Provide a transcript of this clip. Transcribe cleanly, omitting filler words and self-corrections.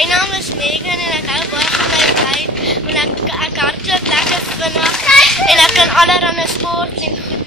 My naam is Megan en ek hou baie van my tyd en ek hardloop lekker vinnig en ek kan allerlei sport en goed